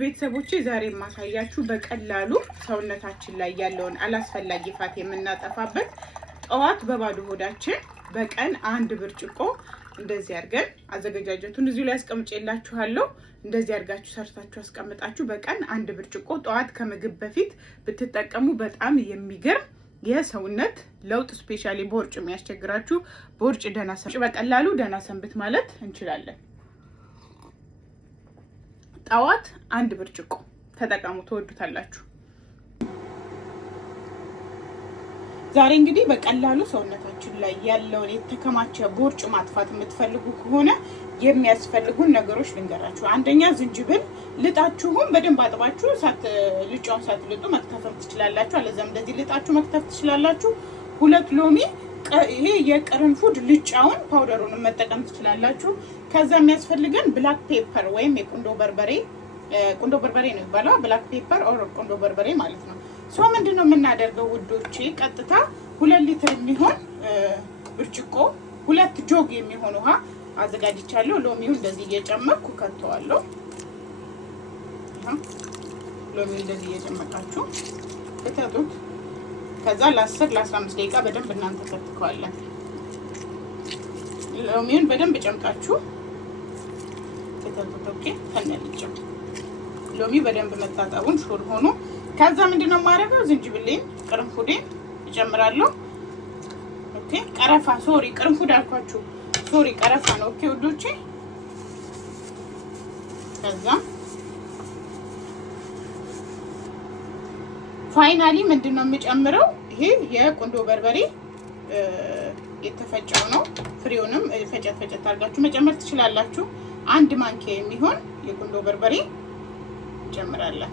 ቤተሰቦቼ ዛሬ ማሳያችሁ በቀላሉ ሰውነታችን ላይ ያለውን አላስፈላጊ ፋት የምናጠፋበት ጠዋት በባዶ ሆዳችን በቀን 1 ብርጭቆ እንደዚህ አድርገን አዘገጃጀቱን እዚሁ ላይ አስቀምጬላችኋለሁ። እንደዚህ አድርጋችሁ ሰርታችሁ አስቀምጣችሁ በቀን 1 ብርጭቆ ጠዋት ከምግብ በፊት ብትጠቀሙ በጣም የሚገርም የሰውነት ለውጥ ስፔሻሊ ቦርጭ የሚያስቸግራችሁ ቦርጭ ደህና ሰንብት በቀላሉ ደህና ሰንብት ማለት እንችላለን። ጠዋት 1 ብርጭቆ ተጠቀሙ፣ ትወዱታላችሁ። ዛሬ እንግዲህ በቀላሉ ሰውነታችን ላይ ያለውን የተከማቸ ቦርጭ ማጥፋት የምትፈልጉ ከሆነ የሚያስፈልጉን ነገሮች ልንገራችሁ። አንደኛ ዝንጅብል ልጣችሁን በደንብ አጥባችሁ ልጫውን ሳትልጡ መክተፍ ትችላላችሁ። አለዛም እንደዚህ ልጣችሁ መክተፍ ትችላላችሁ። 2 ሎሚ፣ ይሄ የቅርንፉድ ልጫውን ፓውደሩን መጠቀም ትችላላችሁ። ከዛ የሚያስፈልገን ብላክ ፔፐር ወይም የቁንዶ በርበሬ ነው የሚባለው፣ ብላክ ፔፐር ኦር ቁንዶ በርበሬ ማለት ነው። ሶ ምንድነው የምናደርገው ውዶቼ፣ ቀጥታ 2 ሊትር የሚሆን ብርጭቆ 2 ጆግ የሚሆን ውሃ አዘጋጅቻለሁ። ሎሚውን እንደዚህ እየጨመርኩ ከተዋለሁ። ሎሚውን እንደዚህ እየጨመቃችሁ ከተቱት። ከዛ ለ10 ለ15 ደቂቃ በደንብ እናንተ ከተከዋለን። ሎሚውን በደንብ ጨምቃችሁ ከተቱት። ኦኬ፣ ከነልጭው ሎሚ በደንብ መታጠቡን ሹር ሆኖ ከዛ ምንድነው የማደርገው ዝንጅብሌን ቅርንፉዴን እጨምራለሁ። ኦኬ፣ ቀረፋ ቅርንፉድ አልኳችሁ፣ ቀረፋ ነው። ኦኬ ውዶቼ፣ ከዛ ፋይናሊ ምንድነው የምጨምረው ይሄ የቁንዶ በርበሬ የተፈጨው ነው። ፍሬውንም ፈጨት አድርጋችሁ መጨመር ትችላላችሁ። 1 ማንኪያ የሚሆን የቁንዶ በርበሬ ጨምራለሁ።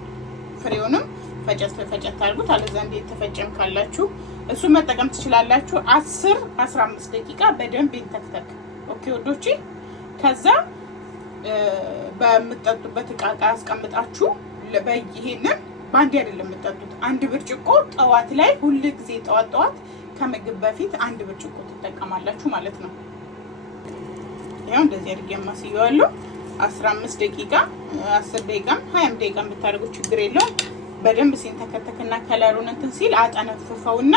ፍሬውንም ፈጨት አድርጉት። አለዛ እንደ የተፈጨም ካላችሁ እሱ መጠቀም ትችላላችሁ። 10-15 ደቂቃ በደንብ ይንተክተክ። ኦኬ ወዶቼ፣ ከዛ በመጠጡበት ዕቃ አስቀምጣችሁ ይሄንን ባንዴ አይደለም የምትጠጡት። 1 ብርጭቆ ጠዋት ላይ ሁሉ ጊዜ ጠዋት ከምግብ በፊት 1 ብርጭቆ ትጠቀማላችሁ ማለት ነው። ያው እንደዚህ አድርጌ ማስይዋለሁ። 15 ደቂቃ 10 ደቂቃ 20 ደቂቃ ብታደርጉ ችግር የለውም። በደንብ ሲንተከተክና ከለሩን እንትን ሲል አጠነፍፈውና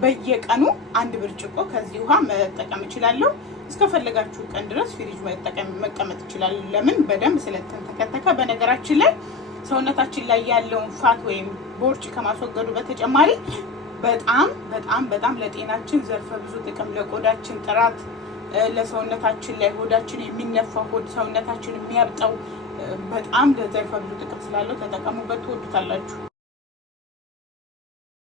በየቀኑ 1 ብርጭቆ ከዚህ ውሃ መጠቀም እችላለሁ። እስከፈለጋችሁ ቀን ድረስ ፍሪጅ መቀመጥ ይችላል። ለምን በደንብ ስለተንተከተከ። በነገራችን ላይ ሰውነታችን ላይ ያለውን ፋት ወይም ቦርጭ ከማስወገዱ በተጨማሪ በጣም ለጤናችን ዘርፈ ብዙ ጥቅም፣ ለቆዳችን ጥራት፣ ለሰውነታችን ላይ ሆዳችን የሚነፋው ሆድ ሰውነታችን የሚያብጠው በጣም ዘርፈ ብዙ ጥቅም ስላለው ተጠቀሙበት፣ ትወዱታላችሁ።